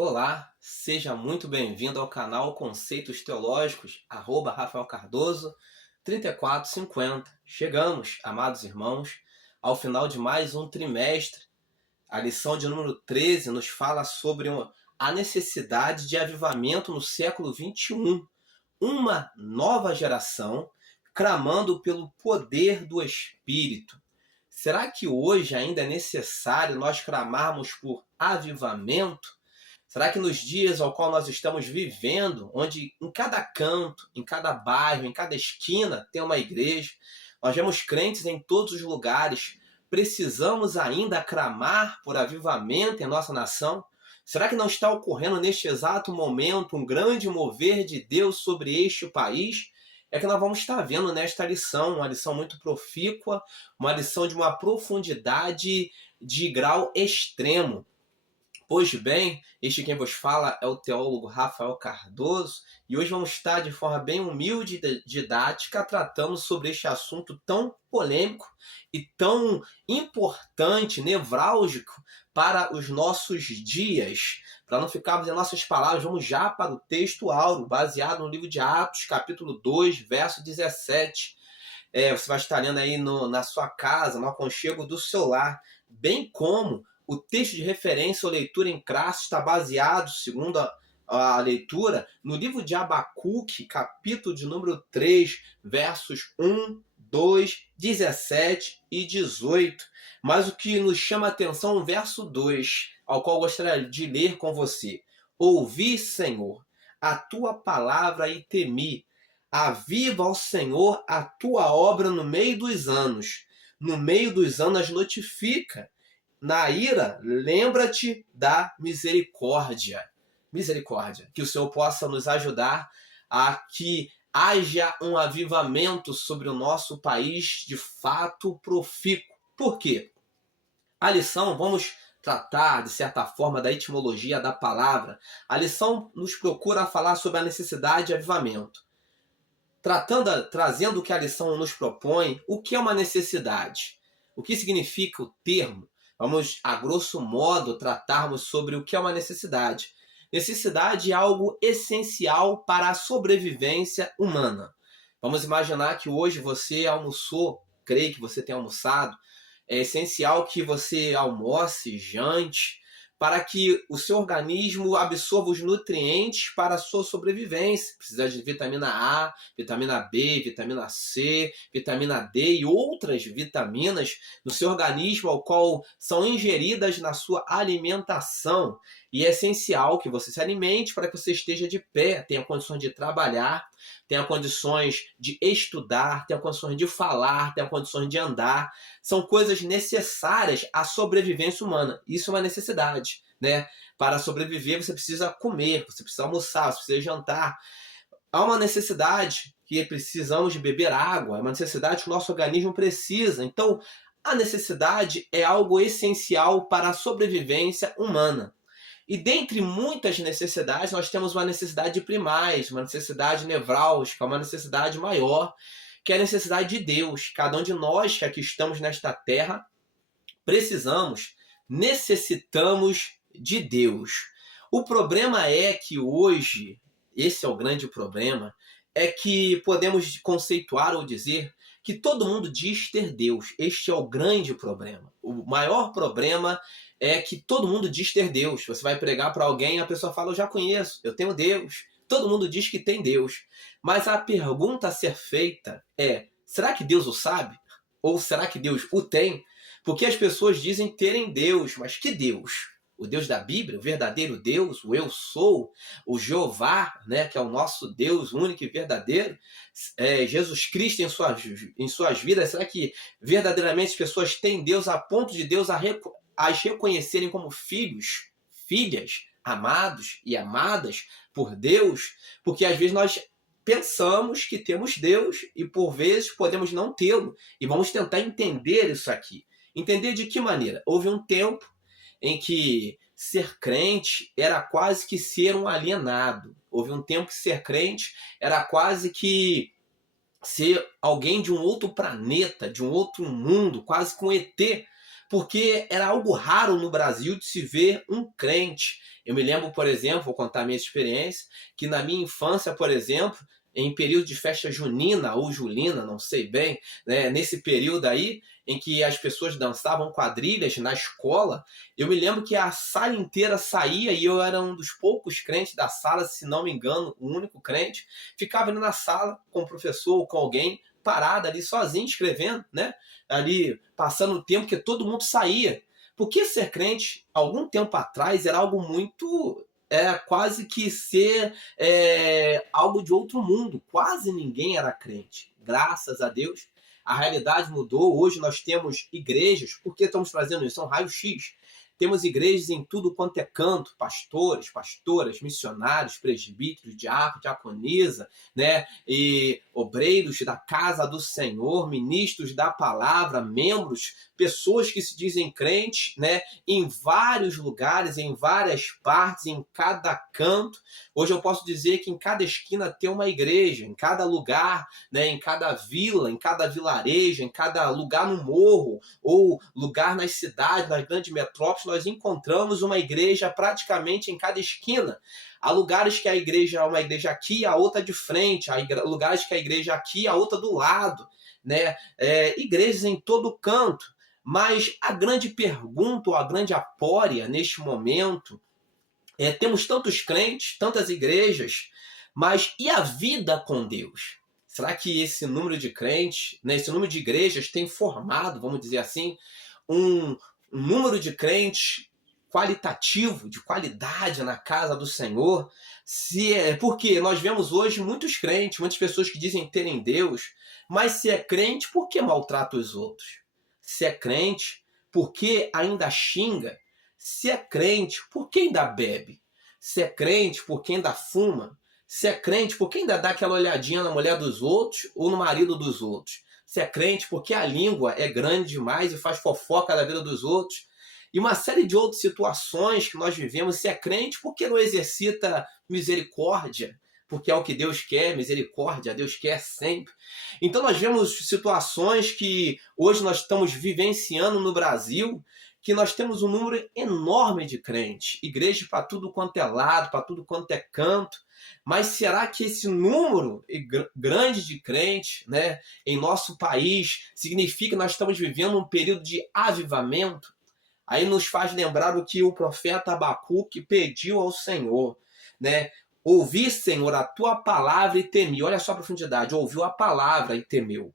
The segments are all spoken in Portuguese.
Olá, seja muito bem-vindo ao canal Conceitos Teológicos, Rafael Cardoso, 3450. Chegamos, amados irmãos, ao final de mais um trimestre. A lição de número 13 nos fala sobre a necessidade de avivamento no século XXI. Uma nova geração clamando pelo poder do Espírito. Será que hoje ainda é necessário nós clamarmos por avivamento? Será que nos dias ao qual nós estamos vivendo, onde em cada canto, em cada bairro, em cada esquina tem uma igreja, nós vemos crentes em todos os lugares, precisamos ainda clamar por avivamento em nossa nação? Será que não está ocorrendo neste exato momento um grande mover de Deus sobre este país? É que nós vamos estar vendo nesta lição, uma lição muito profícua, uma lição de uma profundidade de grau extremo. Pois bem, este quem vos fala é o teólogo Rafael Cardoso e hoje vamos estar de forma bem humilde e didática tratando sobre este assunto tão polêmico e tão importante, nevrálgico para os nossos dias. Para não ficarmos em nossas palavras, vamos já para o texto áureo, baseado no livro de Atos, capítulo 2, verso 17. Você vai estar lendo aí na sua casa, no aconchego do seu lar, bem como o texto de referência ou leitura em classe está baseado, segundo a leitura, no livro de Abacuque, capítulo de número 3, versos 1, 2, 17 e 18. Mas o que nos chama a atenção é o verso 2, ao qual gostaria de ler com você. Ouvi, Senhor, a tua palavra e temi. Aviva ao Senhor a tua obra no meio dos anos. No meio dos anos notifica. Na ira, lembra-te da misericórdia. Misericórdia. Que o Senhor possa nos ajudar a que haja um avivamento sobre o nosso país de fato profícuo. Por quê? A lição, vamos tratar, de certa forma, da etimologia da palavra. A lição nos procura falar sobre a necessidade de avivamento. Trazendo o que a lição nos propõe, o que é uma necessidade? O que significa o termo? Vamos, a grosso modo, tratarmos sobre o que é uma necessidade. Necessidade é algo essencial para a sobrevivência humana. Vamos imaginar que hoje você almoçou, creio que você tenha almoçado. É essencial que você almoce, jante, para que o seu organismo absorva os nutrientes para a sua sobrevivência. Precisa de vitamina A, vitamina B, vitamina C, vitamina D e outras vitaminas no seu organismo, ao qual são ingeridas na sua alimentação. E é essencial que você se alimente para que você esteja de pé, tenha condições de trabalhar, tenha condições de estudar, tenha condições de falar, tenha condições de andar. São coisas necessárias à sobrevivência humana. Isso é uma necessidade, né? Para sobreviver, você precisa comer, você precisa almoçar, você precisa jantar. Há uma necessidade que precisamos de beber água, é uma necessidade que o nosso organismo precisa. Então, a necessidade é algo essencial para a sobrevivência humana. E dentre muitas necessidades, nós temos uma necessidade primais, uma necessidade nevrálgica, uma necessidade maior, que é a necessidade de Deus. Cada um de nós que aqui estamos nesta terra, necessitamos de Deus. O problema é que hoje, esse é o grande problema, é que podemos conceituar ou dizer que todo mundo diz ter Deus. Este é o grande problema. O maior problema é que todo mundo diz ter Deus. Você vai pregar para alguém e a pessoa fala, eu já conheço, eu tenho Deus. Todo mundo diz que tem Deus. Mas a pergunta a ser feita é, será que Deus o sabe? Ou será que Deus o tem? Porque as pessoas dizem terem Deus, mas que Deus? O Deus da Bíblia, o verdadeiro Deus, o eu sou, o Jeová, né, que é o nosso Deus único e verdadeiro, Jesus Cristo em suas vidas, será que verdadeiramente as pessoas têm Deus a ponto de Deus as reconhecerem como filhos, filhas, amados e amadas por Deus? Porque às vezes nós pensamos que temos Deus e por vezes podemos não tê-lo. E vamos tentar entender isso aqui. Entender de que maneira? Houve um tempo em que ser crente era quase que ser um alienado. Houve um tempo que ser crente era quase que ser alguém de um outro planeta, de um outro mundo, quase com ET, porque era algo raro no Brasil de se ver um crente. Eu me lembro, por exemplo, vou contar a minha experiência, que na minha infância, por exemplo, em período de festa junina ou julina, não sei bem, né, nesse período aí, em que as pessoas dançavam quadrilhas na escola, eu me lembro que a sala inteira saía e eu era um dos poucos crentes da sala, se não me engano, o único crente, ficava ali na sala com o professor ou com alguém, parado ali sozinho, escrevendo, né? Ali passando o tempo que todo mundo saía. Porque ser crente, algum tempo atrás, era algo muito. Era quase que ser algo de outro mundo. Quase ninguém era crente. Graças a Deus. A realidade mudou. Hoje nós temos igrejas. Por que estamos trazendo isso? São raio-x. Temos igrejas em tudo quanto é canto, pastores, pastoras, missionários, presbíteros, diácono, diaconisa, né? E obreiros da casa do Senhor, ministros da palavra, membros, pessoas que se dizem crentes, né? Em vários lugares, em várias partes, em cada canto. Hoje eu posso dizer que em cada esquina tem uma igreja, em cada lugar, né? Em cada vila, em cada vilarejo, em cada lugar no morro, ou lugar nas cidades, nas grandes metrópoles, nós encontramos uma igreja praticamente em cada esquina. Há lugares que a igreja é uma igreja aqui, a outra de frente, há lugares que a igreja aqui, a outra do lado, né? Igrejas em todo canto. Mas a grande pergunta, ou a grande apória neste momento, temos tantos crentes, tantas igrejas, mas e a vida com Deus? Será que esse número de crentes, né, esse número de igrejas tem formado, vamos dizer assim, um número de crentes qualitativo, de qualidade na casa do Senhor? Porque nós vemos hoje muitos crentes, muitas pessoas que dizem terem Deus, mas se é crente, por que maltrata os outros? Se é crente, por que ainda xinga? Se é crente, por que ainda bebe? Se é crente, por que ainda fuma? Se é crente, por que ainda dá aquela olhadinha na mulher dos outros ou no marido dos outros? Se é crente, porque a língua é grande demais e faz fofoca da vida dos outros? E uma série de outras situações que nós vivemos. Se é crente, porque não exercita misericórdia? Porque é o que Deus quer, misericórdia, Deus quer sempre. Então nós vemos situações que hoje nós estamos vivenciando no Brasil, que nós temos um número enorme de crentes, igrejas para tudo quanto é lado, para tudo quanto é canto. Mas será que esse número grande de crentes, né, em nosso país significa que nós estamos vivendo um período de avivamento? Aí nos faz lembrar o que o profeta Abacuque pediu ao Senhor, né? Ouvi, Senhor, a tua palavra e temi. Olha só a profundidade. Ouviu a palavra e temeu.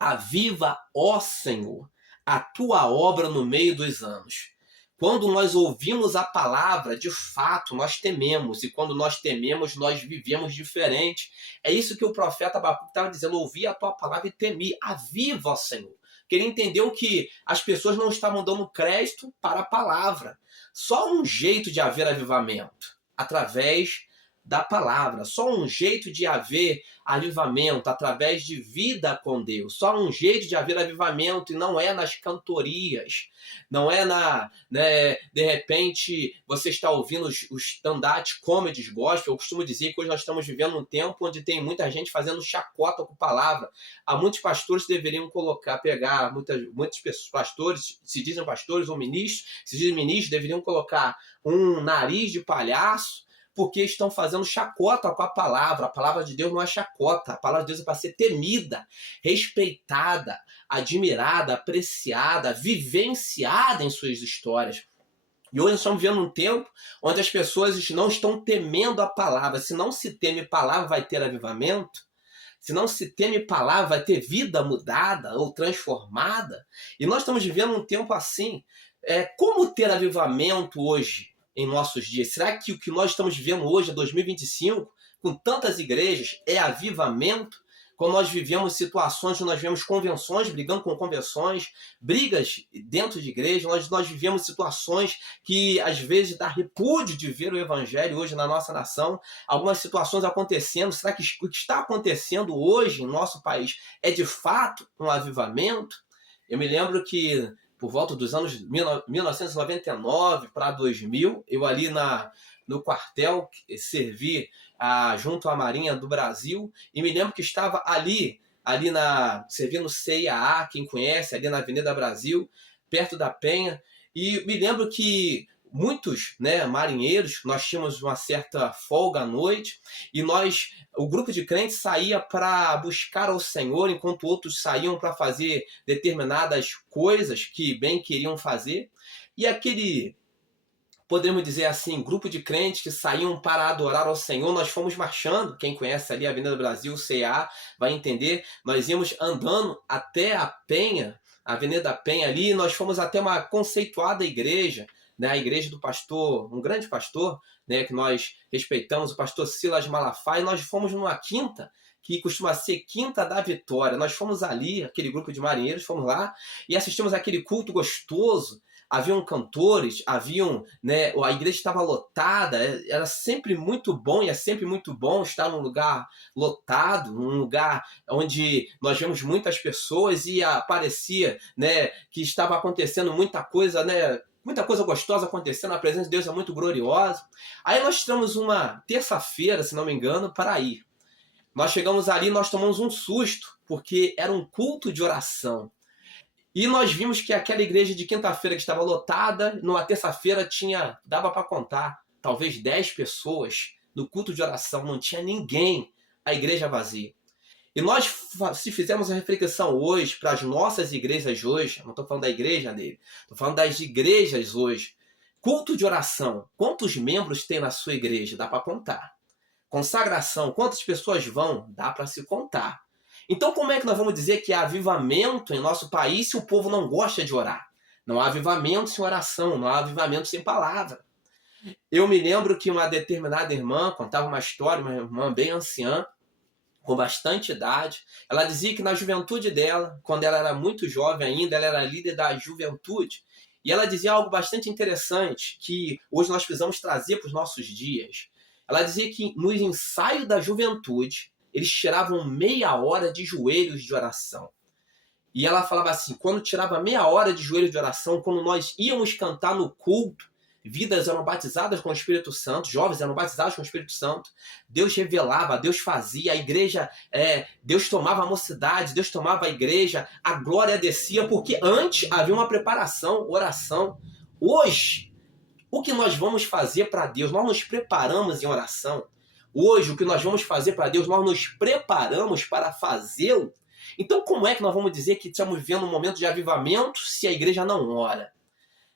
Aviva, ó Senhor, a tua obra no meio dos anos. Quando nós ouvimos a palavra, de fato, nós tememos. E quando nós tememos, nós vivemos diferente. É isso que o profeta Abacuque estava dizendo. Ouvi a tua palavra e temi. Aviva, ó Senhor. Porque ele entendeu que as pessoas não estavam dando crédito para a palavra. Só um jeito de haver avivamento. Através da palavra. Só um jeito de haver avivamento, através de vida com Deus. Só um jeito de haver avivamento, e não é nas cantorias. Não é de repente, você está ouvindo os stand-up comedies gospel. Eu costumo dizer que hoje nós estamos vivendo um tempo onde tem muita gente fazendo chacota com palavra. Há muitos pastores que deveriam pegar, muitos pastores, se dizem pastores ou ministros, se dizem ministros, deveriam colocar um nariz de palhaço, porque estão fazendo chacota com a palavra. A palavra de Deus não é chacota. A palavra de Deus é para ser temida, respeitada, admirada, apreciada, vivenciada em suas histórias. E hoje nós estamos vivendo um tempo onde as pessoas não estão temendo a palavra. Se não se teme palavra, vai ter avivamento. Se não se teme palavra, vai ter vida mudada ou transformada. E nós estamos vivendo um tempo assim. Como ter avivamento hoje, em nossos dias? Será que o que nós estamos vivendo hoje, em 2025, com tantas igrejas, é avivamento? Quando nós vivemos situações onde nós vemos convenções brigando com convenções, brigas dentro de igreja, nós vivemos situações que às vezes dá repúdio de ver o evangelho hoje na nossa nação, algumas situações acontecendo. Será que o que está acontecendo hoje em nosso país é de fato um avivamento? Eu me lembro que por volta dos anos 1999 para 2000, eu ali no quartel servi junto à Marinha do Brasil, e me lembro que estava servindo CIA, quem conhece, ali na Avenida Brasil, perto da Penha, e me lembro que muitos, né, marinheiros, nós tínhamos uma certa folga à noite, e o grupo de crentes saía para buscar ao Senhor, enquanto outros saíam para fazer determinadas coisas que bem queriam fazer. E aquele, podemos dizer assim, grupo de crentes que saíam para adorar ao Senhor, nós fomos marchando. Quem conhece ali a Avenida Brasil, CA, vai entender. Nós íamos andando até a Penha, a Avenida Penha ali, e nós fomos até uma conceituada igreja, né, a igreja do pastor, um grande pastor, né, que nós respeitamos, o pastor Silas Malafaia, e nós fomos numa quinta, que costuma ser Quinta da Vitória. Nós fomos ali, aquele grupo de marinheiros, fomos lá e assistimos aquele culto gostoso. Haviam cantores, né, a igreja estava lotada, era sempre muito bom, e é sempre muito bom estar num lugar lotado, num lugar onde nós vemos muitas pessoas, e parecia, né, que estava acontecendo muita coisa, né, muita coisa gostosa acontecendo, a presença de Deus é muito gloriosa. Aí nós estamos uma terça-feira, se não me engano, para ir. Nós chegamos ali e nós tomamos um susto, porque era um culto de oração. E nós vimos que aquela igreja de quinta-feira que estava lotada, numa terça-feira dava para contar, talvez 10 pessoas no culto de oração, não tinha ninguém, a igreja vazia. E nós, se fizermos a reflexão hoje, para as nossas igrejas hoje, não estou falando da igreja dele, estou falando das igrejas hoje, culto de oração, quantos membros tem na sua igreja? Dá para contar. Consagração, quantas pessoas vão? Dá para se contar. Então como é que nós vamos dizer que há avivamento em nosso país se o povo não gosta de orar? Não há avivamento sem oração, não há avivamento sem palavra. Eu me lembro que uma determinada irmã contava uma história, uma irmã bem anciã, com bastante idade. Ela dizia que na juventude dela, quando ela era muito jovem ainda, ela era líder da juventude. E ela dizia algo bastante interessante, que hoje nós precisamos trazer para os nossos dias. Ela dizia que no ensaio da juventude, eles tiravam meia hora de joelhos de oração. E ela falava assim, quando tirava meia hora de joelhos de oração, quando nós íamos cantar no culto, vidas eram batizadas com o Espírito Santo, jovens eram batizados com o Espírito Santo, Deus revelava, Deus fazia, a igreja, Deus tomava a mocidade, Deus tomava a igreja, a glória descia, porque antes havia uma preparação, oração. Hoje, o que nós vamos fazer para Deus? Nós nos preparamos em oração. Hoje, o que nós vamos fazer para Deus, nós nos preparamos para fazê-lo. Então, como é que nós vamos dizer que estamos vivendo um momento de avivamento se a igreja não ora?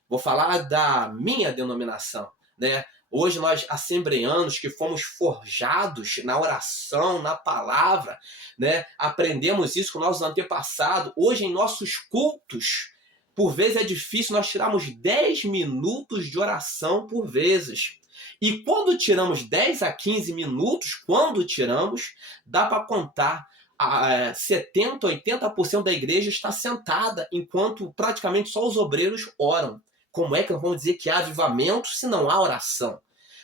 Vou falar da minha denominação, né? Hoje nós, assembleanos, que fomos forjados na oração, na palavra, né? Aprendemos isso com nossos antepassados. Hoje, em nossos cultos, por vezes é difícil nós tirarmos 10 minutos de oração por vezes. E quando tiramos 10 a 15 minutos, dá para contar 70%, 80% da igreja está sentada, enquanto praticamente só os obreiros oram. Como é que nós vamos dizer que há avivamento se não há oração?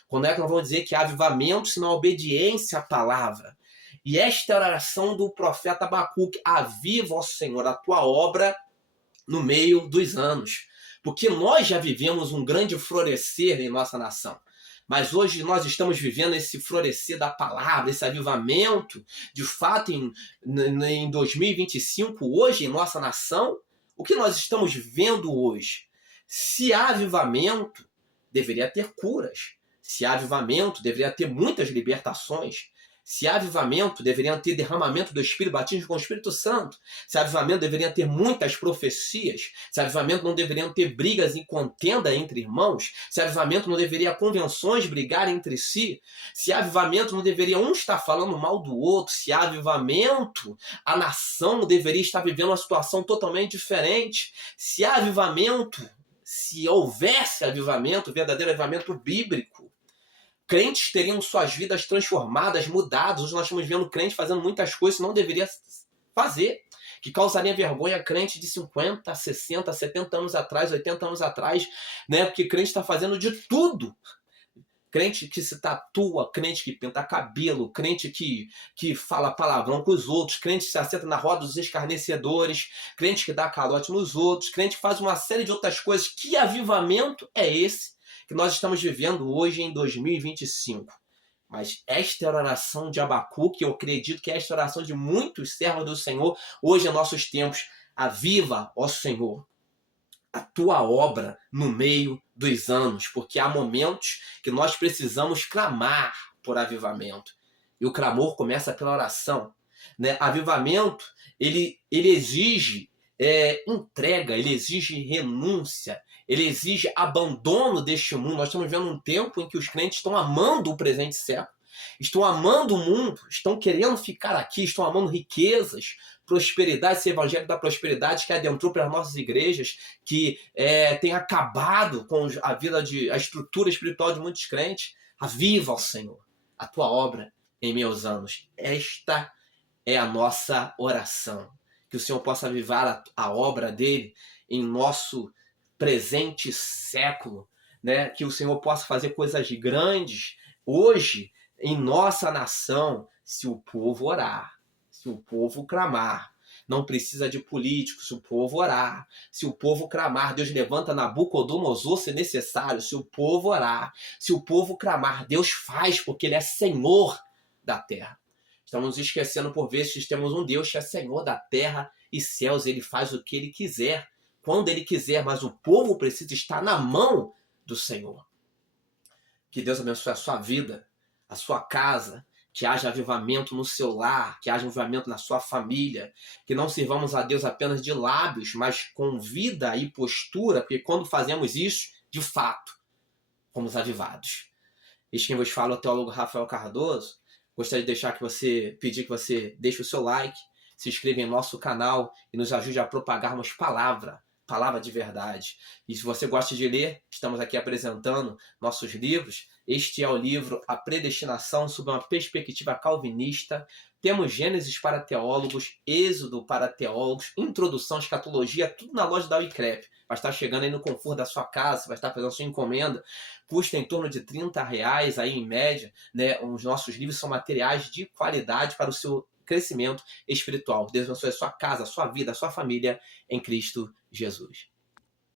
Como é que nós vamos dizer que há avivamento se não há obediência à palavra? E esta é a oração do profeta Abacuque: aviva, ó Senhor, a tua obra no meio dos anos. Porque nós já vivemos um grande florescer em nossa nação. Mas hoje nós estamos vivendo esse florescer da palavra, esse avivamento, de fato, em 2025, hoje, em nossa nação. O que nós estamos vendo hoje? Se há avivamento, deveria ter curas. Se há avivamento, deveria ter muitas libertações. Se há avivamento, deveria ter derramamento do Espírito, batismo com o Espírito Santo. Se há avivamento, deveria ter muitas profecias. Se há avivamento, não deveriam ter brigas e contenda entre irmãos. Se há avivamento, não deveria convenções brigar entre si. Se há avivamento, não deveria um estar falando mal do outro. Se há avivamento, a nação deveria estar vivendo uma situação totalmente diferente. Se há avivamento, se houvesse avivamento, verdadeiro avivamento bíblico, crentes teriam suas vidas transformadas, mudadas. Hoje nós estamos vendo crentes fazendo muitas coisas que não deveria fazer, que causaria vergonha a crente de 50, 60, 70 anos atrás, 80 anos atrás, né? Porque crente está fazendo de tudo. Crente que se tatua, crente que pinta cabelo, crente que fala palavrão com os outros, crente que se assenta na roda dos escarnecedores, crente que dá calote nos outros, crente que faz uma série de outras coisas. Que avivamento é esse que nós estamos vivendo hoje em 2025? Mas esta é a oração de Abacuque, eu acredito que esta é a oração de muitos servos do Senhor hoje em nossos tempos. Aviva, ó Senhor, a tua obra no meio dos anos, porque há momentos que nós precisamos clamar por avivamento. E o clamor começa pela oração, né? Avivamento, ele exige entrega, ele exige renúncia, ele exige abandono deste mundo. Nós estamos vendo um tempo em que os crentes estão amando o presente século, estão amando o mundo, estão querendo ficar aqui, estão amando riquezas, prosperidade, esse evangelho da prosperidade que adentrou para as nossas igrejas, que tem acabado com a estrutura espiritual de muitos crentes. Aviva, ó Senhor, a tua obra em meus anos. Esta é a nossa oração. Que o Senhor possa avivar a obra dele em nosso presente século, né? Que o Senhor possa fazer coisas grandes hoje em nossa nação, se o povo orar, se o povo clamar. Não precisa de políticos, se o povo orar. Se o povo clamar, Deus levanta Nabucodonosor se necessário. Se o povo orar, se o povo clamar, Deus faz, porque Ele é Senhor da terra. Estamos nos esquecendo por vezes que temos um Deus que é Senhor da terra e céus. Ele faz o que Ele quiser, quando Ele quiser, mas o povo precisa estar na mão do Senhor. Que Deus abençoe a sua vida, a sua casa, que haja avivamento no seu lar, que haja avivamento na sua família, que não sirvamos a Deus apenas de lábios, mas com vida e postura, porque quando fazemos isso, de fato, fomos avivados. Este quem vos fala é o teólogo Rafael Cardoso. Gostaria de pedir que você deixe o seu like, se inscreva em nosso canal e nos ajude a propagarmos palavra de verdade. E se você gosta de ler, estamos aqui apresentando nossos livros. Este é o livro A Predestinação sob uma perspectiva calvinista. Temos Gênesis para teólogos, Êxodo para teólogos, Introdução à Escatologia, tudo na loja da Unicrep. Vai estar chegando aí no conforto da sua casa, vai estar fazendo a sua encomenda. Custa em torno de R$30 aí em média, né? Os nossos livros são materiais de qualidade para o seu crescimento espiritual. Deus abençoe a sua casa, a sua vida, a sua família em Cristo Jesus.